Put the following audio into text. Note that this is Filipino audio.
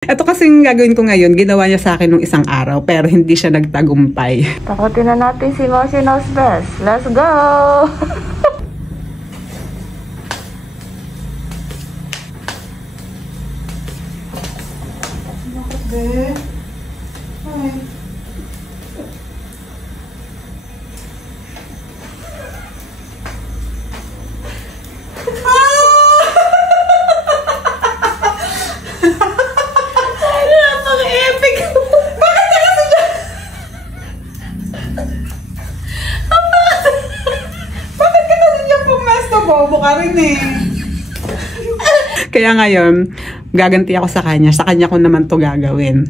Ito kasing gagawin ko ngayon, ginawa niya sa akin nung isang araw, pero hindi siya nagtagumpay. Takutin na natin si Moshi Knows Best. Let's go! Bakit, be? Ay. Bobo ka rin eh. Kaya ngayon, gaganti ako sa kanya. Sa kanya ko naman to gagawin.